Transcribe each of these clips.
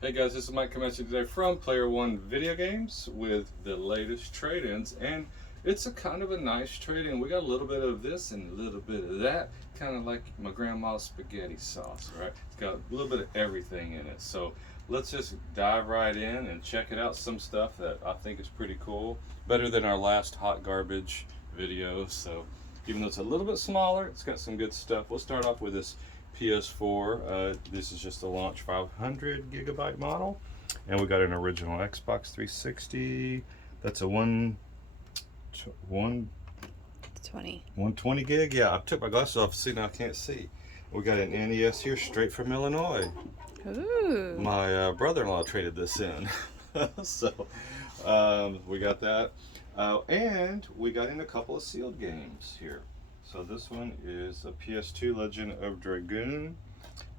Hey guys, this is Mike coming at you today from Player One Video Games with the latest trade-ins, and it's a kind of a nice trade-in. We got a little bit of this and a little bit of that, kind of like my grandma's spaghetti sauce, right? It's got a little bit of everything in it. So let's just dive right in and check it out. Some stuff that I think is pretty cool, better than our last hot garbage video. So even though it's a little bit smaller, it's got some good stuff. We'll start off with this PS4. This is just a launch 500 gigabyte model, and we got an original Xbox 360. That's a 120 gig. Yeah, I took my glasses off. See, now I can't see. We got an NES here, straight from Illinois. Ooh. My brother-in-law traded this in, so we got that, and we got in a couple of sealed games here. So this one is a PS2 Legend of Dragoon,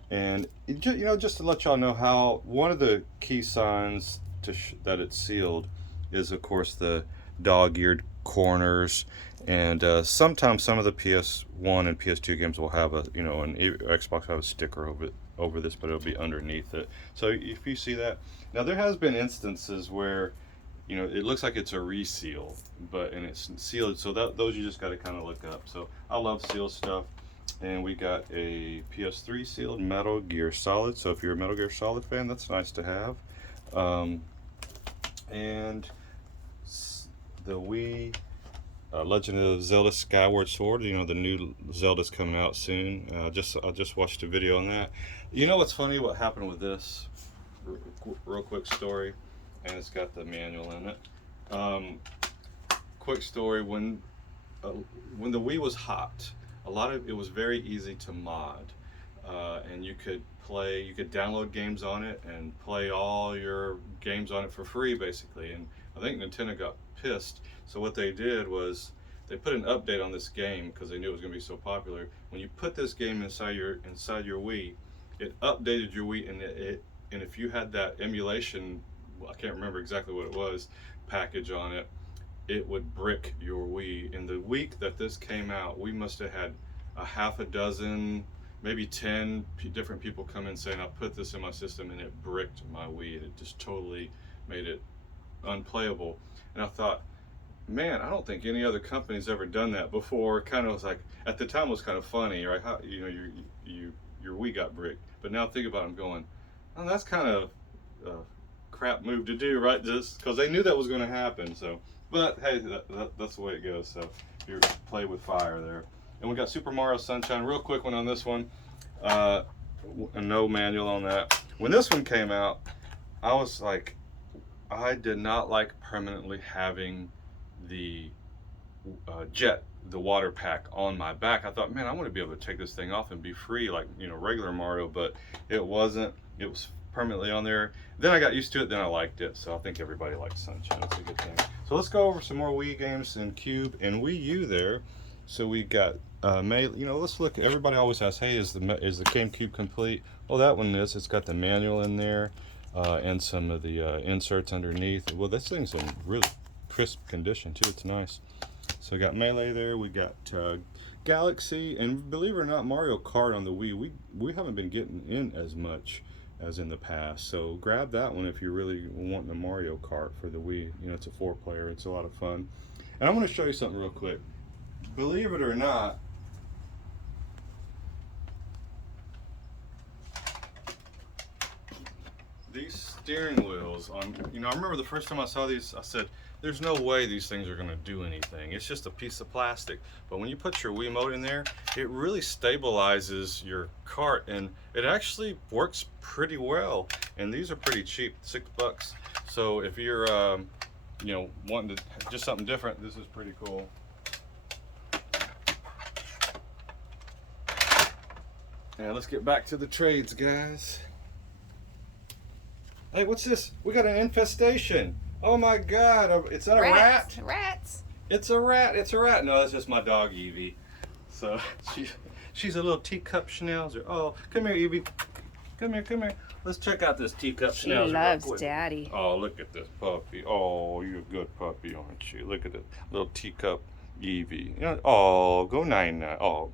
and just to let y'all know how one of the key signs that it's sealed is, of course, the dog-eared corners, and sometimes some of the PS1 and PS2 games will have an Xbox will have a sticker over this, but it'll be underneath it. So if you see that, now there has been instances where it looks like it's a reseal, and it's sealed, so those you just got to kind of look up. So I love sealed stuff, and we got a PS3 sealed Metal Gear Solid. So if you're a Metal Gear Solid fan, that's nice to have. And the Wii Legend of Zelda Skyward Sword. The new Zelda's coming out soon. I just watched a video on that. You know what's funny? What happened with this? Real quick story. And it's got the manual in it. Quick story: when the Wii was hot, it was very easy to mod, and you could download games on it and play all your games on it for free, basically. And I think Nintendo got pissed, so what they did was they put an update on this game because they knew it was going to be so popular. When you put this game inside your Wii, it updated your Wii, and if you had that emulation, I can't remember exactly what it was, package on it, it would brick your Wii. In the week that this came out, we must have had a half a dozen, maybe 10 different people come in saying, I'll put this in my system, and it bricked my Wii, and it just totally made it unplayable. And I thought, man, I don't think any other company's ever done that before. Kind of was like, at the time it was kind of funny, right? How, your Wii got bricked. But now think about it, I'm going, oh, that's kind of crap move to do, right? Just because they knew that was going to happen. So, but hey, that's the way it goes. So you play with fire there. And we got Super Mario Sunshine. Real quick one on this one. No manual on that. When this one came out, I was like, I did not like permanently having the the water pack on my back. I thought, man, I want to be able to take this thing off and be free like regular Mario, but it wasn't. It was permanently on there. Then I got used to it, then I liked it. So I think everybody likes Sunshine. It's a good thing. So let's go over some more Wii games in Cube and Wii U there. So we got let's look. Everybody always asks, hey, is the GameCube complete? Well, that one is. It's got the manual in there, and some of the inserts underneath. Well, this thing's in really crisp condition too. It's nice. So we got Melee there. We got Galaxy, and believe it or not, Mario Kart on the Wii. We haven't been getting in as much as in the past, so grab that one if you really want a Mario Kart for the Wii. It's a 4-player, it's a lot of fun. And I'm going to show you something real quick. Believe it or not, these steering wheels on, I remember the first time I saw these, I said, there's no way these things are going to do anything. It's just a piece of plastic. But when you put your Wiimote in there, it really stabilizes your cart, and it actually works pretty well. And these are pretty cheap, $6. So if you're, wanting to just something different, this is pretty cool. Now let's get back to the trades, guys. Hey, what's this? We got an infestation. Oh my God! Is that a rat? Rats. It's a rat. It's a rat. No, that's just my dog Evie. So she's a little teacup schnauzer. Oh, come here, Evie. Come here. Let's check out this teacup schnauzer. She loves Daddy. Oh, look at this puppy. Oh, you're a good puppy, aren't you? Look at this little teacup Evie. Oh, go 9-9. Oh,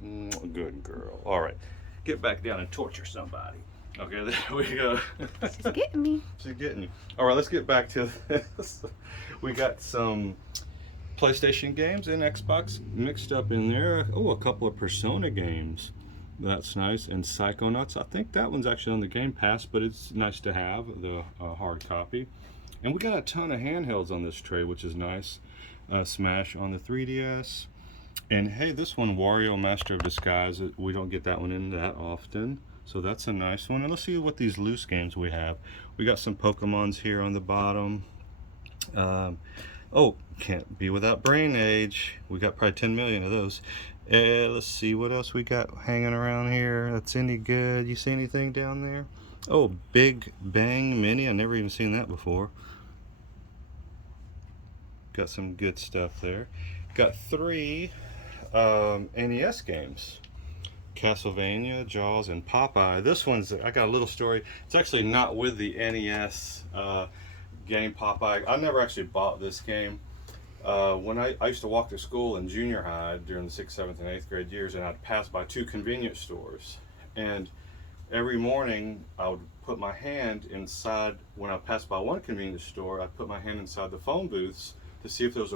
good girl. All right, get back down and torture somebody. Okay, there we go. She's getting me. She's getting you. All right, let's get back to this. We got some PlayStation games and Xbox mixed up in there. Oh, a couple of Persona games. That's nice. And Psychonauts. I think that one's actually on the Game Pass, but it's nice to have the hard copy. And we got a ton of handhelds on this tray, which is nice. Smash on the 3DS. And hey, this one, Wario Master of Disguise, we don't get that one in that often. So that's a nice one. And let's see what these loose games we have. We got some Pokemons here on the bottom. Oh, can't be without Brain Age. We got probably 10 million of those. Let's see what else we got hanging around here. That's any good. You see anything down there? Oh, Big Bang Mini. I never even seen that before. Got some good stuff there. Got 3 NES games. Castlevania, Jaws, and Popeye. This one's, I got a little story. It's actually not with the NES game Popeye. I never actually bought this game. When I used to walk to school in junior high during the 6th, 7th, and 8th grade years, and I'd pass by 2 convenience stores. And every morning I would put my hand inside, when I passed by one convenience store, I'd put my hand inside the phone booths to see if there was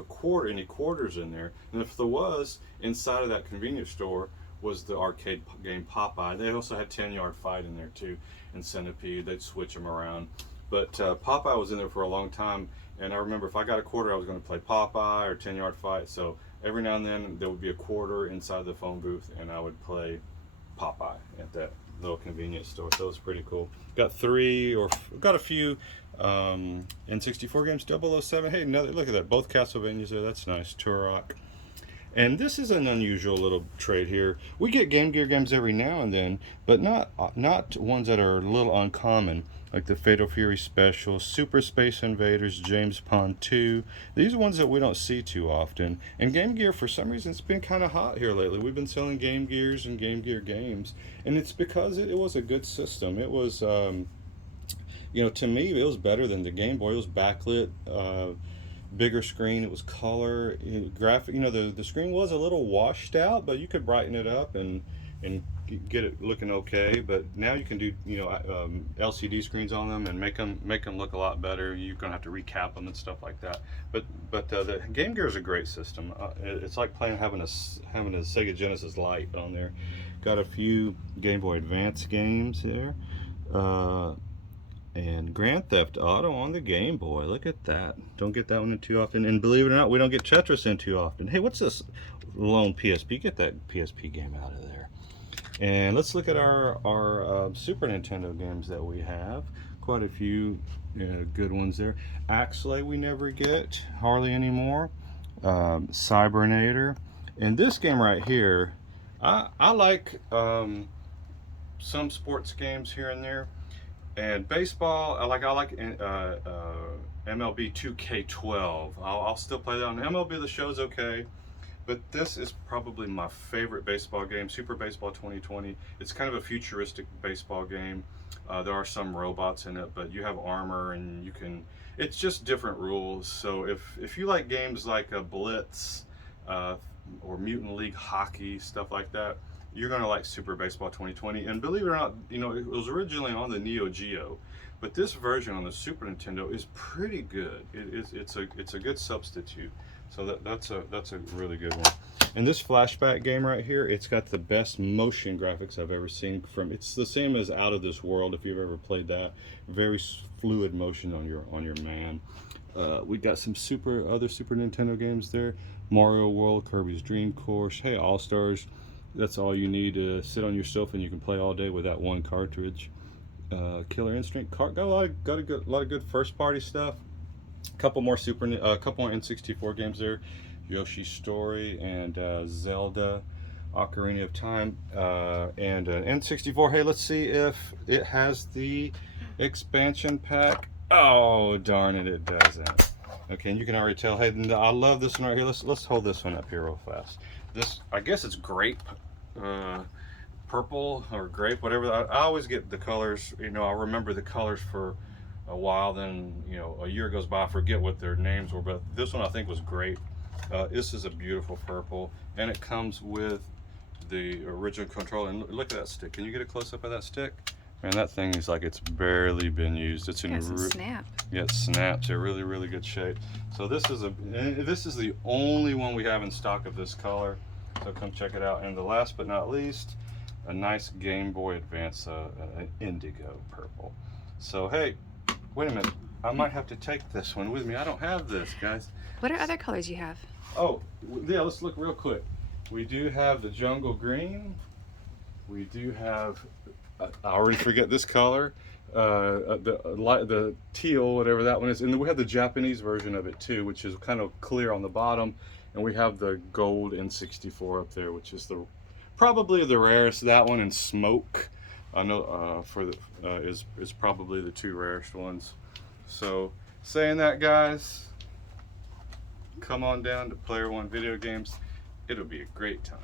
any quarters in there. And if there was, inside of that convenience store was the arcade game Popeye. They also had 10-Yard Fight in there too, and Centipede. They'd switch them around. But Popeye was in there for a long time, and I remember if I got a quarter, I was going to play Popeye or 10-Yard Fight. So every now and then there would be a quarter inside the phone booth, and I would play Popeye at that little convenience store. So it was pretty cool. Got a few N64 games. 007. Hey, look at that. Both Castlevanias there. That's nice. Turok. And this is an unusual little trade here. We get Game Gear games every now and then, but not ones that are a little uncommon, like the Fatal Fury Special, Super Space Invaders, James Bond 2. These are ones that we don't see too often. And Game Gear, for some reason, it's been kind of hot here lately. We've been selling Game Gears and Game Gear games, and it's because it was a good system. It was, you know, to me, it was better than the Game Boy. It was backlit. Bigger screen, it was color, graphic. You know, the screen was a little washed out, but you could brighten it up and get it looking okay. But now you can do, you know, LCD screens on them and make them look a lot better. You're gonna have to recap them and stuff like that. But the Game Gear is a great system. It's like having a Sega Genesis Lite on there. Got a few Game Boy Advance games here. And Grand Theft Auto on the Game Boy. Look at that. Don't get that one in too often. And believe it or not, we don't get Tetris in too often. Hey, what's this lone PSP? Get that PSP game out of there. And let's look at our Super Nintendo games that we have. Quite a few good ones there. Axelay we never get hardly anymore. Cybernator. And this game right here, I like some sports games here and there. And baseball, I like MLB 2K12. I'll still play that on MLB. The show's okay, but this is probably my favorite baseball game, Super Baseball 2020. It's kind of a futuristic baseball game. There are some robots in it, but you have armor and you can. It's just different rules. So if you like games like Blitz or Mutant League Hockey, stuff like that, you're gonna like Super Baseball 2020. And believe it or not, you know, it was originally on the Neo Geo, but this version on the Super Nintendo is pretty good. It's a good substitute. So that's a really good one. And this flashback game right here, it's got the best motion graphics I've ever seen. It's the same as Out of This World, if you've ever played that. Very fluid motion on your man. We got some other Super Nintendo games there. Mario World, Kirby's Dream Course. Hey, All Stars. That's all you need to sit on your sofa and you can play all day with that one cartridge. Killer Instinct. Got a lot of good first party stuff. Couple more N64 games there. Yoshi's Story and Zelda, Ocarina of Time, and N64. Hey, let's see if it has the expansion pack. Oh darn it, it doesn't. Okay, and you can already tell. Hey, I love this one right here. Let's hold this one up here real fast. This, I guess it's grape, purple or grape, whatever. I always get the colors. You know, I remember the colors for a while. Then, you know, a year goes by, I forget what their names were. But this one I think was grape. This is a beautiful purple, and it comes with the original controller. And look at that stick. Can you get a close up of that stick? Man, that thing is like it's barely been used. It's in Got some snap. yeah, it snaps. They're really good shape. So this is the only one we have in stock of this color. So come check it out. And the last but not least, a nice Game Boy Advance, an indigo purple. So hey, wait a minute. I might have to take this one with me. I don't have this, guys. What are other colors you have? Oh, yeah, let's look real quick. We do have the jungle green. We do have, I already forget this color, the teal, whatever that one is. And then we have the Japanese version of it too, which is kind of clear on the bottom. And we have the gold N64 up there, which is probably the rarest. That one and smoke, I know is probably the two rarest ones. So saying that, guys, come on down to Player One Video Games. It'll be a great time.